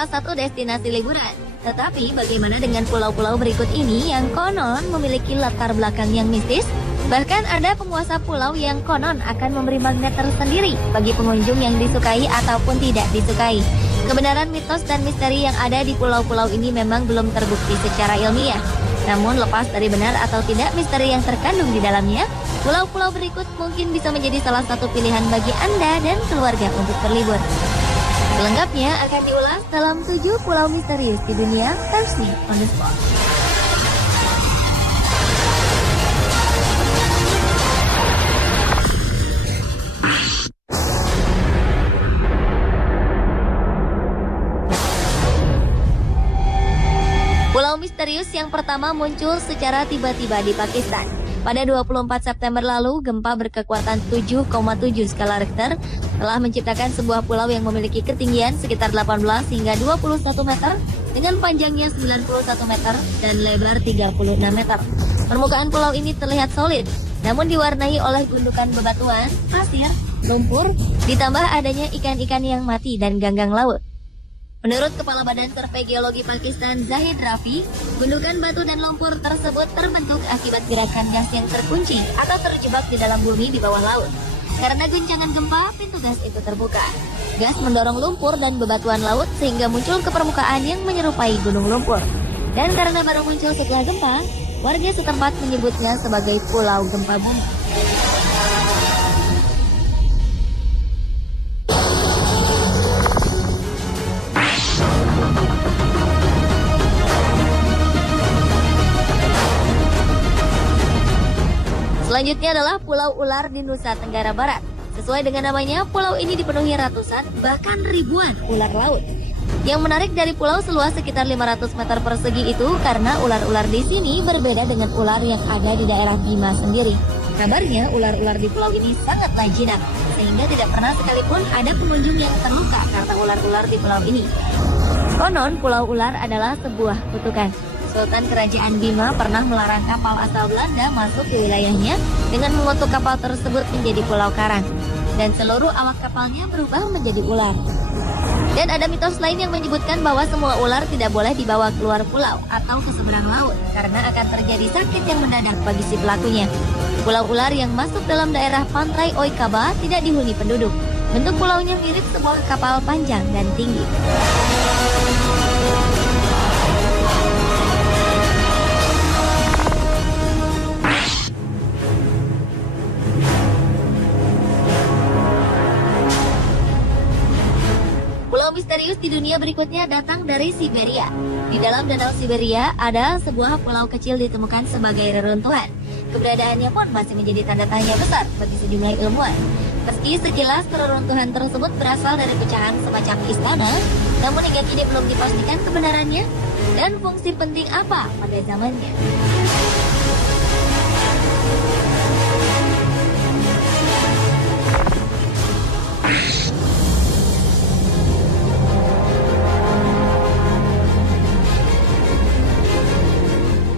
salah satu destinasi liburan. Tetapi bagaimana dengan pulau-pulau berikut ini yang konon memiliki latar belakang yang mistis? Bahkan ada penguasa pulau yang konon akan memberi magnet tersendiri bagi pengunjung yang disukai ataupun tidak disukai. Kebenaran mitos dan misteri yang ada di pulau-pulau ini memang belum terbukti secara ilmiah. Namun lepas dari benar atau tidak misteri yang terkandung di dalamnya, pulau-pulau berikut mungkin bisa menjadi salah satu pilihan bagi Anda dan keluarga untuk berlibur. Selengkapnya akan diulas dalam 7 pulau misterius di dunia versi on the spot. Pulau misterius yang pertama muncul secara tiba-tiba di Pakistan. Pada 24 September lalu, gempa berkekuatan 7,7 skala Richter telah menciptakan sebuah pulau yang memiliki ketinggian sekitar 18 hingga 21 meter dengan panjangnya 91 meter dan lebar 36 meter. Permukaan pulau ini terlihat solid, namun diwarnai oleh gundukan bebatuan, pasir, lumpur, ditambah adanya ikan-ikan yang mati dan ganggang laut. Menurut Kepala Badan Survei Geologi Pakistan Zahid Rafi, gundukan batu dan lumpur tersebut terbentuk akibat gerakan gas yang terkunci atau terjebak di dalam bumi di bawah laut. Karena guncangan gempa, pintu gas itu terbuka. Gas mendorong lumpur dan bebatuan laut sehingga muncul ke permukaan yang menyerupai gunung lumpur. Dan karena baru muncul setelah gempa, warga setempat menyebutnya sebagai Pulau Gempa Bumi. Selanjutnya adalah Pulau Ular di Nusa Tenggara Barat. Sesuai dengan namanya, pulau ini dipenuhi ratusan, bahkan ribuan ular laut. Yang menarik dari pulau seluas sekitar 500 meter persegi itu karena ular-ular di sini berbeda dengan ular yang ada di daerah Bima sendiri. Kabarnya ular-ular di pulau ini sangatlah jinak, sehingga tidak pernah sekalipun ada pengunjung yang terluka karena ular-ular di pulau ini. Konon, Pulau Ular adalah sebuah kutukan. Sultan Kerajaan Bima pernah melarang kapal asal Belanda masuk ke wilayahnya dengan mengutuk kapal tersebut menjadi pulau karang. Dan seluruh awak kapalnya berubah menjadi ular. Dan ada mitos lain yang menyebutkan bahwa semua ular tidak boleh dibawa keluar pulau atau ke seberang laut karena akan terjadi sakit yang mendadak bagi si pelakunya. Pulau Ular yang masuk dalam daerah pantai Oikaba tidak dihuni penduduk. Bentuk pulaunya mirip sebuah kapal panjang dan tinggi. Pulau misterius di dunia berikutnya datang dari Siberia. Di dalam danau Siberia ada sebuah pulau kecil ditemukan sebagai reruntuhan. Keberadaannya pun masih menjadi tanda tanya besar bagi sejumlah ilmuwan. Meski sekilas reruntuhan tersebut berasal dari pecahan semacam istana, namun hingga kini belum dipastikan kebenarannya dan fungsi penting apa pada zamannya.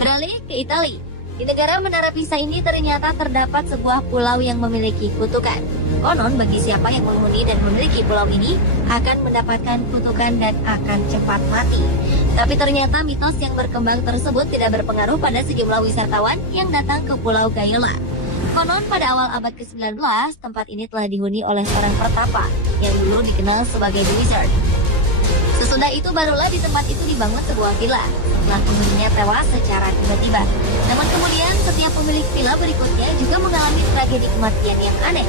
Beralih ke Italia. Di negara Menara Pisa ini ternyata terdapat sebuah pulau yang memiliki kutukan. Konon bagi siapa yang menghuni dan memiliki pulau ini akan mendapatkan kutukan dan akan cepat mati. Tapi ternyata mitos yang berkembang tersebut tidak berpengaruh pada sejumlah wisatawan yang datang ke Pulau Gayola. Konon pada awal abad ke-19, tempat ini telah dihuni oleh seorang pertapa yang dulu dikenal sebagai The Wizard. Sesudah itu barulah di tempat itu dibangun sebuah villa setelah penghuninya tewas secara tiba-tiba. Namun kemudian setiap pemilik villa berikutnya juga mengalami tragedi kematian yang aneh.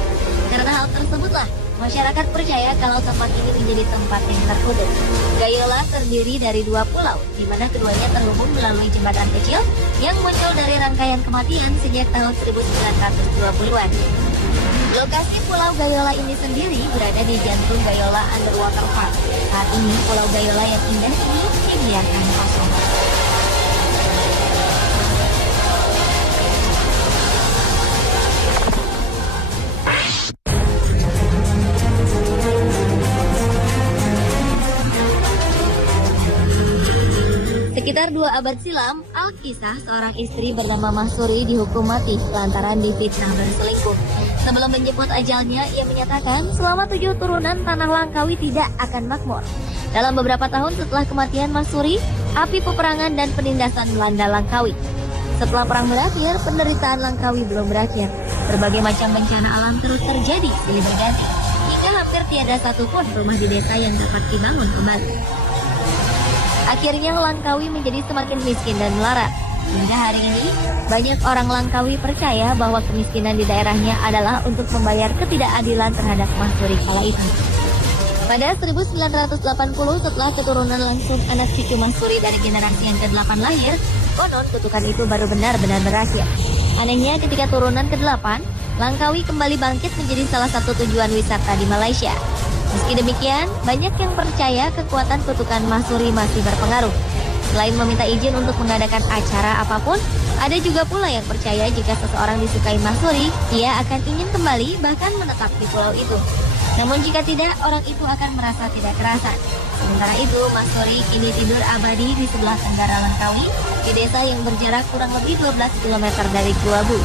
Karena hal tersebutlah masyarakat percaya kalau tempat ini menjadi tempat yang terkutuk. Gayola terdiri dari 2 pulau, di mana keduanya terhubung melalui jembatan kecil yang muncul dari rangkaian kematian sejak tahun 1920-an. Lokasi Pulau Gayola ini sendiri berada di jantung Gayola Underwater Park. Saat ini Pulau Gayola yang indah ini dibiarkan kosong. Sekitar 2 2 abad silam, Alkisah seorang istri bernama Mahsuri dihukum mati lantaran difitnah berselingkuh. Sebelum menjemput ajalnya, ia menyatakan selama 7 turunan tanah Langkawi tidak akan makmur. Dalam beberapa tahun setelah kematian Mahsuri, api peperangan dan penindasan melanda Langkawi. Setelah perang berakhir, penderitaan Langkawi belum berakhir. Berbagai macam bencana alam terus terjadi silih berganti, hingga hampir tiada satupun rumah di desa yang dapat dibangun kembali. Akhirnya Langkawi menjadi semakin miskin dan melarat. Hingga hari ini, banyak orang Langkawi percaya bahwa kemiskinan di daerahnya adalah untuk membayar ketidakadilan terhadap Mahsuri kala itu. Pada 1980, setelah keturunan langsung anak cucu Mahsuri dari generasi yang ke-8 lahir, konon kutukan itu baru benar-benar berakhir. Anehnya, ketika turunan ke-8, Langkawi kembali bangkit menjadi salah satu tujuan wisata di Malaysia. Meski demikian, banyak yang percaya kekuatan kutukan Mahsuri masih berpengaruh. Selain meminta izin untuk mengadakan acara apapun, ada juga pula yang percaya jika seseorang disukai Mahsuri, ia akan ingin kembali bahkan menetap di pulau itu. Namun jika tidak, orang itu akan merasa tidak kerasan. Sementara itu, Mahsuri kini tidur abadi di sebelah tenggara Langkawi, di desa yang berjarak kurang lebih 12 km dari Guabu.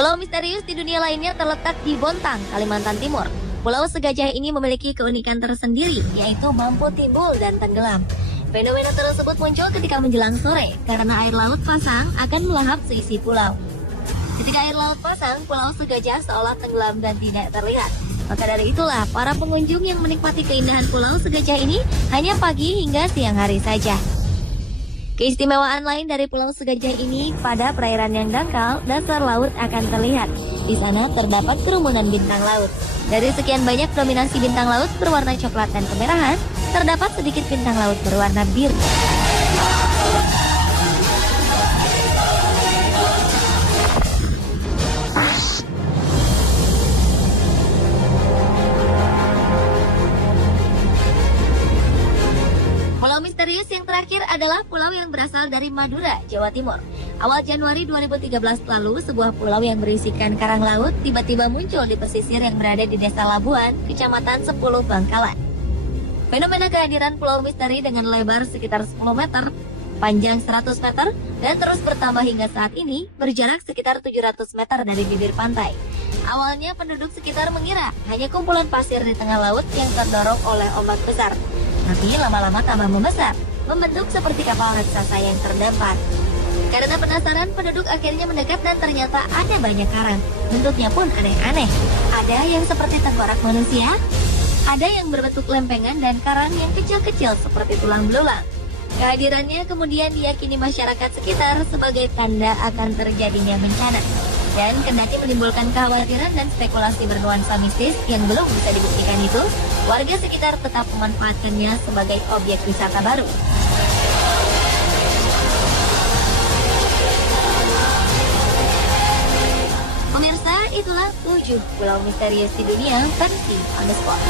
Pulau misterius di dunia lainnya terletak di Bontang, Kalimantan Timur. Pulau segajah ini memiliki keunikan tersendiri, yaitu mampu timbul dan tenggelam. Fenomena tersebut muncul ketika menjelang sore, karena air laut pasang akan melahap seisi pulau. Ketika air laut pasang, pulau segajah seolah tenggelam dan tidak terlihat. Maka dari itulah, para pengunjung yang menikmati keindahan pulau segajah ini hanya pagi hingga siang hari saja. Keistimewaan lain dari pulau segajah ini, pada perairan yang dangkal, dasar laut akan terlihat. Di sana terdapat kerumunan bintang laut. Dari sekian banyak dominasi bintang laut berwarna coklat dan kemerahan, terdapat sedikit bintang laut berwarna biru. Pulau misterius yang terakhir adalah pulau yang berasal dari Madura, Jawa Timur. Awal Januari 2013 lalu, sebuah pulau yang berisikan karang laut tiba-tiba muncul di pesisir yang berada di Desa Labuan, Kecamatan 10 Bangkalan. Fenomena kehadiran pulau misteri dengan lebar sekitar 10 meter, panjang 100 meter, dan terus bertambah hingga saat ini berjarak sekitar 700 meter dari bibir pantai. Awalnya penduduk sekitar mengira hanya kumpulan pasir di tengah laut yang terdorong oleh ombak besar. Tapi lama-lama tambah membesar, membentuk seperti kapal raksasa yang terdampar. Karena penasaran, penduduk akhirnya mendekat dan ternyata ada banyak karang. Bentuknya pun aneh-aneh. Ada yang seperti tengkorak manusia, ada yang berbentuk lempengan, dan karang yang kecil-kecil seperti tulang belulang. Kehadirannya kemudian diyakini masyarakat sekitar sebagai tanda akan terjadinya bencana. Dan kendati menimbulkan kekhawatiran dan spekulasi bernuansa mistis yang belum bisa dibuktikan itu, warga sekitar tetap memanfaatkannya sebagai objek wisata baru. Pemirsa, itulah 7 pulau misterius di dunia versi on the spot.